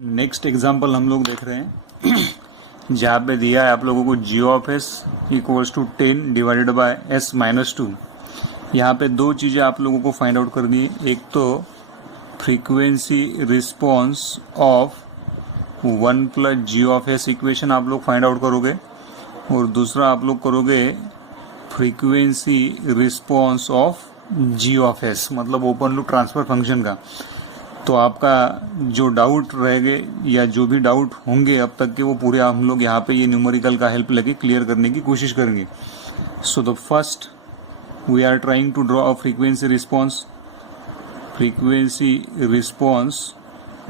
Next example हम लोग देख रहे हैं जहाँ पे दिया है आप लोगों को G of S equals to 10 divided by S minus 2। यहाँ पे दो चीज़ें आप लोगों को फाइंड आउट करनी है। एक तो frequency response of 1 plus G of S equation आप लोग फाइंड आउट करोगे, और दूसरा आप लोग करोगे frequency response of G of S, मतलब ओपन लूप ट्रांसफर फंक्शन का। तो आपका जो डाउट रहेंगे या जो भी डाउट होंगे अब तक के, वो पूरे हम लोग यहाँ पे ये न्यूमेरिकल का हेल्प लेके क्लियर करने की कोशिश करेंगे। So the first we are trying to draw a frequency response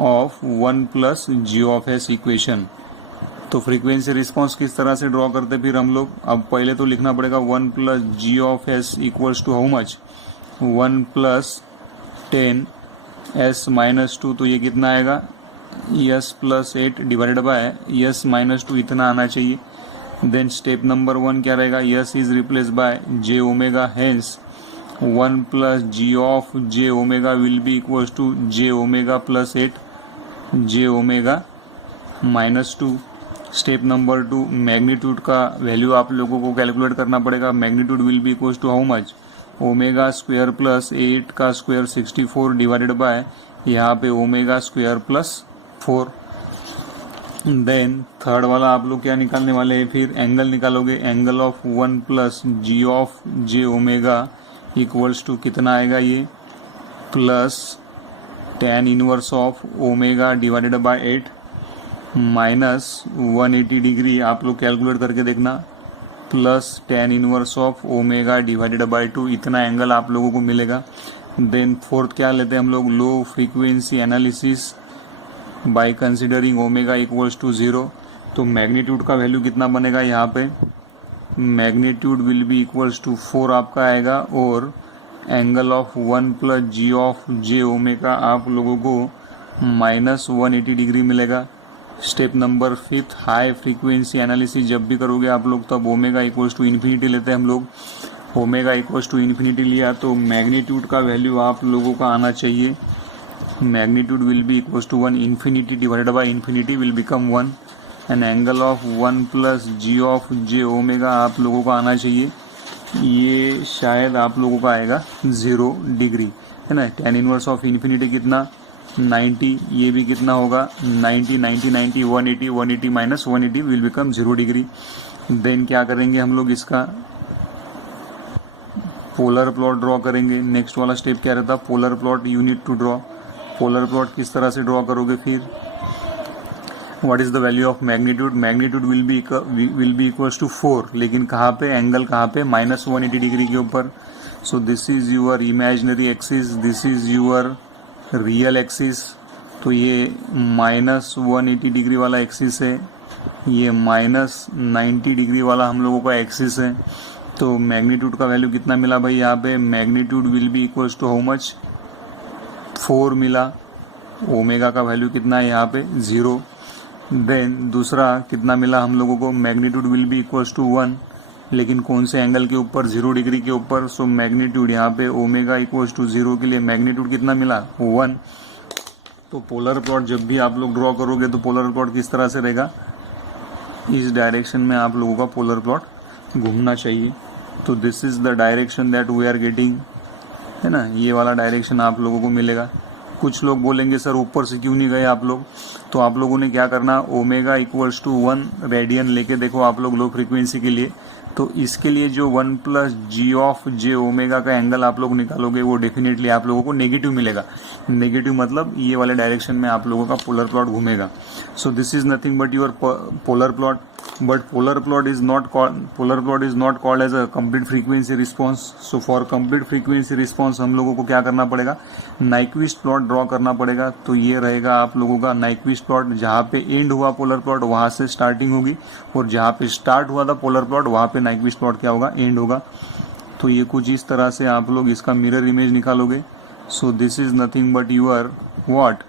of 1 plus G of S equation. तो फ्रीक्वेंसी रिस्पॉन्स किस तरह से ड्रॉ करते फिर हम लोग, अब पहले तो लिखना पड़ेगा 1 plus G of S equals to how much, 1 plus 10 S minus 2। तो ये कितना आएगा, S plus 8 divided by S minus 2, इतना आना चाहिए। देन स्टेप नंबर 1 क्या रहेगा, S is replace by J omega, hence 1 plus G of J omega will be equals to J omega plus 8 J omega minus 2। Step number 2 magnitude का value आप लोगों को calculate करना पड़ेगा। Magnitude will be equals to how much, omega square plus 8 का square 64 divided by यहाँ पे omega square plus 4। Then third वाला आप लोग क्या निकालने वाले हैं, फिर एंगल निकालोगे। Angle of 1 plus G of J omega equals to कितना आएगा, ये plus tan inverse of omega divided by 8 minus 180 degree आप लोग कैलकुलेट करके देखना, plus tan inverse of omega divided by 2, इतना एंगल आप लोगों को मिलेगा। देन फोर्थ क्या लेते हैं हम लोग, low frequency analysis by considering omega equals to 0। तो मैग्नीट्यूड का वैल्यू कितना बनेगा यहाँ पे, magnitude will be equals to 4 आपका आएगा, और angle of 1 plus G of J omega आप लोगों को माइनस 180 डिग्री मिलेगा। Step number 5 high frequency analysis जब भी करोगे आप लोग, तब ओमेगा इक्वल्स टू इन्फिनिटी लेते हैं हम लोग। ओमेगा इक्वल्स टू इन्फिनिटी लिया तो मैग्नीट्यूड का वैल्यू आप लोगों का आना चाहिए, magnitude will be equals to 1, infinity divided by infinity will become 1, and angle of 1 plus G of J omega आप लोगों का आना चाहिए, ये शायद आप लोगों का आएगा 0 डिग्री, है ना। tan इनवर्स ऑफ इन्फिनिटी कितना 90, ये भी कितना होगा 90 90 90 180 180 minus 180 will become 0 degree. Then क्या करेंगे हम लोग, इसका पोलर प्लॉट ड्रॉ करेंगे। नेक्स्ट वाला स्टेप क्या रहता, polar plot you need to draw. Polar plot किस तरह से ड्रॉ करोगे, फिर what is the value of magnitude, magnitude will be equals to 4, लेकिन कहाँ पे, एंगल कहाँ पे, माइनस 180 डिग्री के ऊपर। So this is your imaginary axis, this is your real axis. तो ये माइनस 180 डिग्री वाला एक्सिस है, ये माइनस 90 डिग्री वाला हम लोगों का एक्सिस है। तो मैग्नीट्यूड का वैल्यू कितना मिला भाई यहाँ पे, magnitude will be equals to how much, 4 मिला। ओमेगा का वैल्यू कितना है यहाँ पे 0। देन दूसरा कितना मिला हम लोगों को, magnitude will be equals to 1, लेकिन कौन से एंगल के ऊपर, 0 डिग्री के ऊपर। सो मैग्नीट्यूड यहाँ पे ओमेगा इक्वल्स टू 0 के लिए मैग्नीट्यूड कितना मिला 1। तो पोलर प्लॉट जब भी आप लोग ड्रॉ करोगे तो पोलर प्लॉट किस तरह से रहेगा, इस डायरेक्शन में आप लोगों का पोलर प्लॉट घूमना चाहिए। तो this is the direction that we are getting, है ना, ये वाला डायरेक्शन आप लोगों को मिलेगा। कुछ लोग बोलेंगे सर ऊपर से क्यों नहीं गए आप लोग, तो आप लोगों ने क्या करना, ओमेगा इक्वल्स टू 1 रेडियन लेके देखो आप लोग लो फ्रीक्वेंसी के लिए। तो इसके लिए जो 1 plus G of J omega का एंगल आप लोग निकालोगे, वो डेफिनेटली आप लोगों को नेगेटिव मिलेगा। नेगेटिव मतलब ये वाले डायरेक्शन में आप लोगों का पोलर प्लॉट घूमेगा। So this is nothing but your polar plot, but polar plot is not called as a complete frequency response. So for complete frequency response हम लोगों को क्या करना पड़ेगा, नाइक्विस्ट प्लॉट ड्रॉ करना पड़ेगा। तो ये रहेगा आप लोगों का नाइक्विस्ट प्लॉट, जहाँ पे एंड हुआ पोलर प्लॉट वहां से स्टार्टिंग होगी, और जहाँ पे स्टार्ट हुआ था पोलर प्लॉट वहां पे नाइक्विस्ट प्लॉट क्या होगा, एंड होगा। तो ये कुछ इस तरह से आप लोग इसका मिरर इमेज निकालोगे। So this is nothing but your what,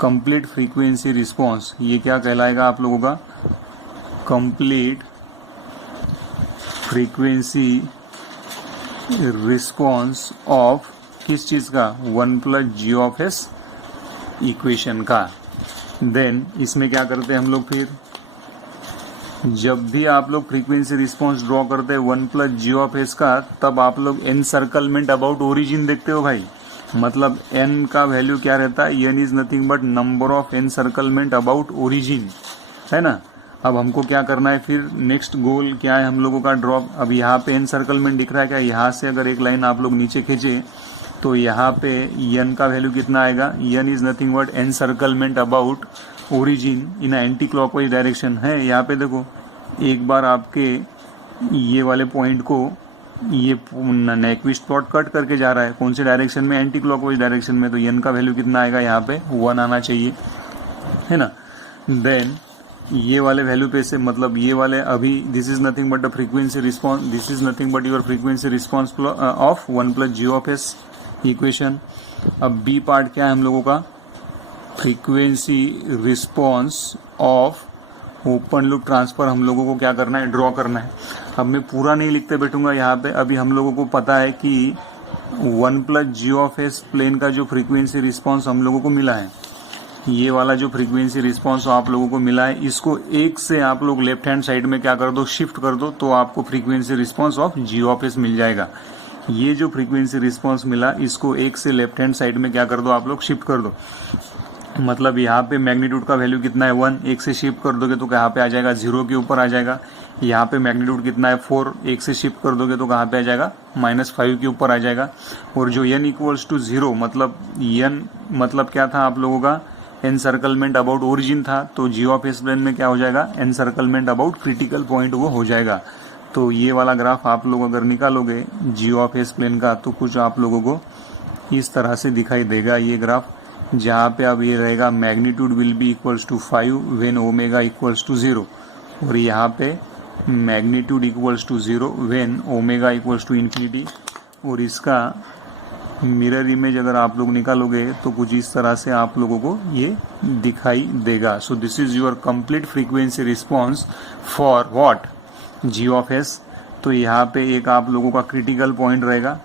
complete frequency response. ये क्या कहलाएगा आप लोगों का, कंप्लीट फ्रीक्वेंसी रिस्पॉन्स ऑफ किस चीज का, 1 plus G of S equation का। देन इसमें क्या करते हैं हम लोग, फिर जब भी आप लोग फ्रीक्वेंसी रिस्पॉन्स ड्रॉ करते हैं 1 प्लस जी ऑफ एस का, तब आप लोग एनसर्कलमेंट अबाउट ओरिजिन देखते हो भाई। मतलब n का वैल्यू क्या रहता है, n is nothing but number of encirclement about origin, है ना। अब हमको क्या करना है, फिर नेक्स्ट गोल क्या है हम लोगों का, ड्रॉप। अब यहाँ पे एनसर्कलमेंट दिख रहा है क्या, यहाँ से अगर एक लाइन आप लोग नीचे खींचे तो यहाँ पे n का वैल्यू कितना आएगा, n is nothing but encirclement about origin in anti clockwise direction है। यहाँ पे देखो, एक बार आपके ये वाले पॉइंट को ये नाइक्विस्ट प्लॉट कट करके जा रहा है, कौन से डायरेक्शन में, एंटी क्लॉकवाइज डायरेक्शन में, तो n का वैल्यू कितना आएगा, यहाँ पे 1 आना चाहिए, है ना। देन ये वाले वैल्यू पे से, मतलब ये वाले अभी this is nothing but the frequency response, this is nothing but your frequency response of 1 plus G of S equation. अब बी पार्ट क्या है हम लोगों का, frequency response of open loop transfer हम लोगों को क्या करना है, ड्रॉ करना है। अब मैं पूरा नहीं लिखते बैठूंगा यहाँ पे, अभी हम लोगों को पता है कि 1 plus G of S plane का जो फ्रीक्वेंसी रिस्पॉन्स हम लोगों को मिला है, ये वाला जो फ्रीक्वेंसी रिस्पॉन्स आप लोगों को मिला है, इसको एक से आप लोग लेफ्ट हैंड साइड में क्या कर दो, शिफ्ट कर दो, तो आपको frequency response of G of s मिल जाएगा। ये जो फ्रीक्वेंसी रिस्पॉन्स मिला, इसको एक से लेफ्ट हैंड साइड में क्या कर दो, आप लोग शिफ्ट कर दो। मतलब यहाँ पे मैग्नीट्यूड का वैल्यू कितना है 1, एक से शिफ्ट कर दोगे तो कहाँ पे आ जाएगा, 0 के ऊपर आ जाएगा। यहाँ पे मैग्नीट्यूड कितना है 4, एक से शिफ्ट कर दोगे तो कहाँ पे आ जाएगा, -5 के ऊपर आ जाएगा। और जो n इक्वल्स टू 0, मतलब n मतलब क्या था आप लोगों का, एनसर्कलमेंट अबाउट ओरिजिन था, तो जी ऑफ एस प्लेन में क्या हो जाएगा, एनसर्कलमेंट अबाउट क्रिटिकल पॉइंट वो हो जाएगा। तो ये वाला ग्राफ आप लोग अगर निकालोगे जी ऑफ एस प्लेन का, तो कुछ आप लोगों को इस तरह से दिखाई देगा ये ग्राफ, जहाँ पे अब ये रहेगा magnitude will be equals to 5 when omega equals to 0, और यहाँ पे magnitude equals to 0 when omega equals to infinity. और इसका मिरर इमेज अगर आप लोग निकालोगे तो कुछ इस तरह से आप लोगों को ये दिखाई देगा। So this is your complete frequency response for what, G of S. तो यहाँ पे एक आप लोगों का क्रिटिकल पॉइंट रहेगा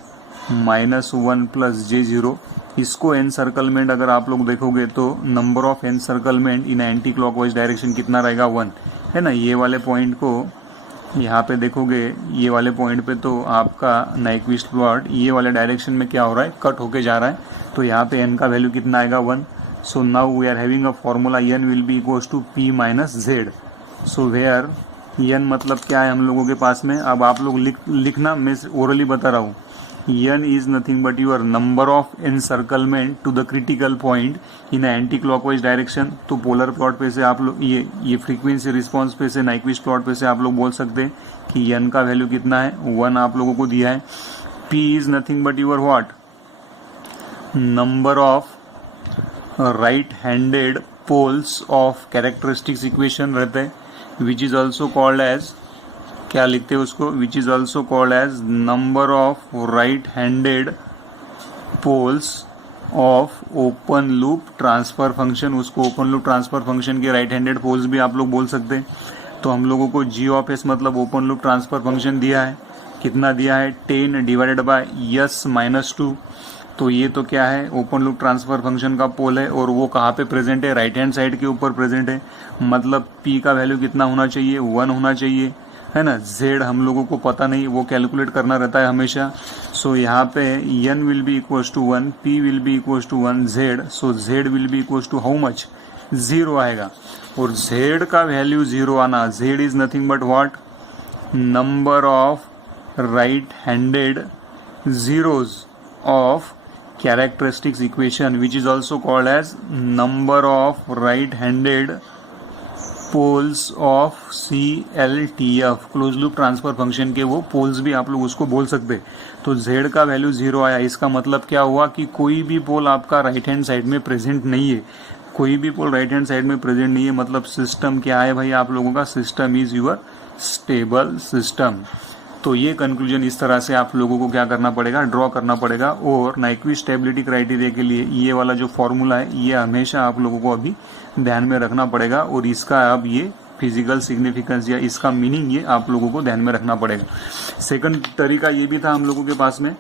-1 प्लस J0। इसको एनसर्कलमेंट अगर आप लोग देखोगे तो number of encirclement in anti clockwise direction कितना रहेगा, 1, है ना। ये वाले पॉइंट को यहाँ पे देखोगे, ये वाले पॉइंट पे तो आपका नाइक्विस्ट प्लॉट ये वाले डायरेक्शन में क्या हो रहा है, कट होके जा रहा है, तो यहाँ पे n का वैल्यू कितना आएगा, 1। So now we are having a formula n will be equals to p minus z। So where n मतलब क्या है हम लोगों के पास में, अब आप लोग लिखना, मैं ओरली बता रहा हूँ, n is nothing but your number of encirclement to the critical point in a anti clockwise direction। तो पोलर प्लॉट पे से आप लोग ये फ्रीक्वेंसी रिस्पॉन्स पे से, नाइक्विस्ट प्लॉट पे से आप लोग बोल सकते हैं कि n का वैल्यू कितना है, 1 आप लोगों को दिया है। p is nothing but your what, number of right handed poles of characteristics equation रहते हैं, which is also called as, क्या लिखते हैं उसको, which is also called as number of right handed poles of open loop transfer function. उसको open loop transfer function के right handed poles भी आप लोग बोल सकते हैं। तो हम लोगों को जी ऑफ एस मतलब ओपन लूप ट्रांसफर फंक्शन दिया है, कितना दिया है, 10 डिवाइडेड बाय s-2। तो ये तो क्या है, ओपन लूप ट्रांसफर फंक्शन का पोल है, और वो कहाँ पे प्रेजेंट है, राइट हैंड साइड के ऊपर प्रेजेंट है। मतलब p का वैल्यू कितना होना चाहिए, 1 होना चाहिए, है ना। z हम लोगों को पता नहीं, वो कैलकुलेट करना रहता है हमेशा। सो यहाँ पे n will be equals to 1, p will be equals to 1, z। So z will be equals to how much, 0 आएगा। और z का वैल्यू 0 आना, z is nothing but what, number of right handed zeros of characteristics equation, which is also called as number of right handed poles of CLTF, close loop transfer function के वो poles भी आप लोग उसको बोल सकते। तो z का वैल्यू 0 आया, इसका मतलब क्या हुआ कि कोई भी पोल आपका राइट हैंड साइड में प्रेजेंट नहीं है, कोई भी पोल राइट हैंड साइड में प्रेजेंट नहीं है। मतलब सिस्टम क्या है भाई आप लोगों का, system is your stable system. तो ये कंक्लूजन इस तरह से आप लोगों को क्या करना पड़ेगा, ड्रॉ करना पड़ेगा। और नाइक्विस्ट स्टेबिलिटी क्राइटेरिया के लिए ये वाला जो फॉर्मूला है, ये हमेशा आप लोगों को अभी ध्यान में रखना पड़ेगा, और इसका अब ये फिजिकल सिग्निफिकेंस या इसका मीनिंग ये आप लोगों को ध्यान में रखना पड़ेगा। सेकंड तरीका ये भी था हम लोगों के पास में,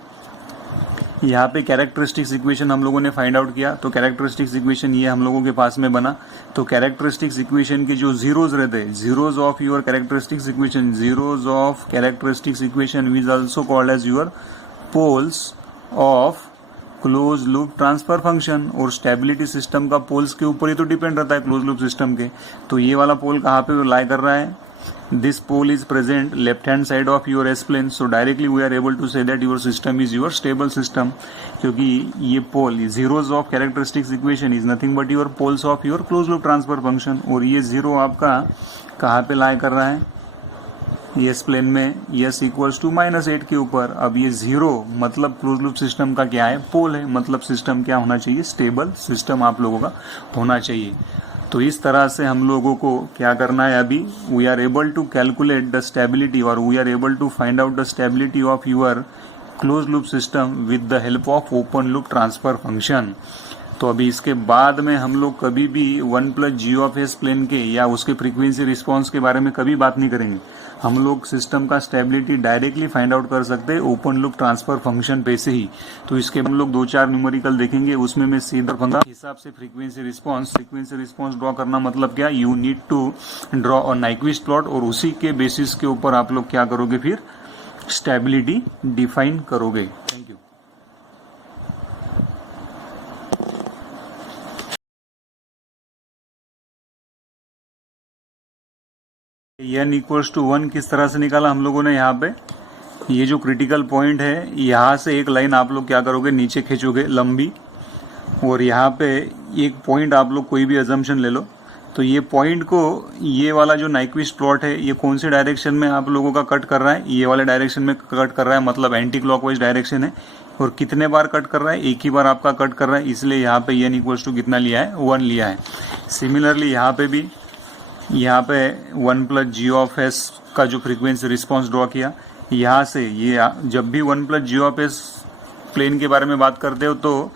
यहाँ पे कैरेक्टरिस्टिक्स इक्वेशन हम लोगों ने फाइंड आउट किया, तो कैरेक्टरिस्टिक्स इक्वेशन ये हम लोगों के पास में बना। तो कैरेक्टरिस्टिक्स इक्वेशन के जो जीरोज रहते हैं, zeros of your characteristics equation, zeros of characteristics equation is also called as your poles of close loop transfer function. और स्टेबिलिटी सिस्टम का पोल्स के ऊपर ही तो डिपेंड रहता है क्लोज लूप सिस्टम के। तो ये वाला पोल कहाँ पे लाई कर रहा है? This pole is present left hand side of your S plane, so directly we are able to say that your system is your stable system, क्योंकि ये पोल zeros of characteristics equation is nothing but your poles of your closed loop transfer function। और ये zero आपका कहाँ पे लाई कर रहा है? S प्लेन में, S इक्वल्स टू -8 के ऊपर। अब ये जीरो मतलब क्लोज लूप सिस्टम का क्या है? पोल है, मतलब सिस्टम क्या होना चाहिए? स्टेबल सिस्टम आप लोगों का होना चाहिए। तो इस तरह से हम लोगों को क्या करना है अभी? We are able to calculate the stability और we are able to find out the stability of your close loop system with the help of open loop transfer function. तो अभी इसके बाद में हम लोग कभी भी 1 + g ऑफ s प्लेन के या उसके फ्रीक्वेंसी रिस्पॉन्स के बारे में कभी बात नहीं करेंगे। हम लोग सिस्टम का स्टेबिलिटी डायरेक्टली फाइंड आउट कर सकते हैं ओपन लूप ट्रांसफर फंक्शन पे से ही। तो इसके हम लोग 2-4 न्यूमेरिकल देखेंगे, उसमें मैं सीधा फंक्शन के हिसाब से फ्रीक्वेंसी रिस्पॉन्स ड्रॉ करना मतलब क्या? You need to draw a Nyquist plot और उसी के बेसिस के ऊपर आप लोग क्या करोगे? फिर स्टेबिलिटी डिफाइन करोगे। Thank you. n equals to 1 किस तरह से निकाला हम लोगों ने? यहाँ पे ये जो क्रिटिकल पॉइंट है, यहाँ से एक लाइन आप लोग क्या करोगे? नीचे खींचोगे लंबी, और यहाँ पे एक पॉइंट आप लोग कोई भी अजम्पशन ले लो। तो ये पॉइंट को, ये वाला जो नाइक्विस्ट प्लॉट है, ये कौन से डायरेक्शन में आप लोगों का कट कर रहा है? ये वाले डायरेक्शन में कट कर रहा है, मतलब एंटी क्लॉकवाइज डायरेक्शन है। और कितने बार कट कर रहा है? एक ही बार आपका कट कर रहा है, इसलिए यहाँ पे n इक्वल्स टू कितना लिया है? 1 लिया है। सिमिलरली यहाँ पे भी, यहाँ पे 1 + g ऑफ s का जो फ्रीक्वेंसी रिस्पॉन्स ड्रॉ किया, यहाँ से ये जब भी 1 + g ऑफ s प्लेन के बारे में बात करते हो तो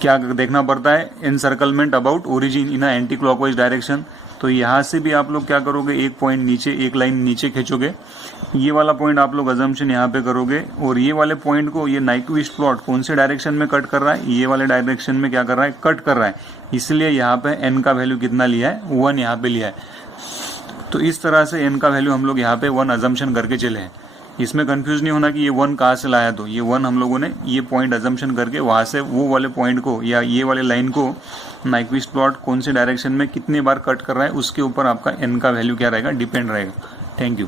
क्या देखना पड़ता है? Encirclement about origin in anti clockwise direction. तो यहाँ से भी आप लोग क्या करोगे? एक पॉइंट नीचे, एक लाइन नीचे खींचोगे, ये वाला पॉइंट आप लोग अजम्पशन यहाँ पे करोगे, और ये वाले पॉइंट को ये नाइक्विस्ट प्लॉट कौन से डायरेक्शन में कट कर रहा है? ये वाले डायरेक्शन में क्या कर रहा है? कट कर रहा है। इसलिए यहाँ पे n का वैल्यू कितना लिया है? 1 यहाँ पे लिया है। तो इस तरह से n का वैल्यू हम लोग यहाँ पे 1 अजम्पशन करके चले हैं। इसमें कंफ्यूज नहीं होना कि ये 1 कहाँ से लाया। तो ये 1 हम लोगों ने ये पॉइंट अजम्पशन करके वहां से वो वाले पॉइंट को या ये वाले लाइन को नाइक्विस्ट प्लॉट कौन से डायरेक्शन में कितने बार कट कर रहा है, उसके ऊपर आपका n का वैल्यू क्या रहेगा? डिपेंड रहेगा। Thank you.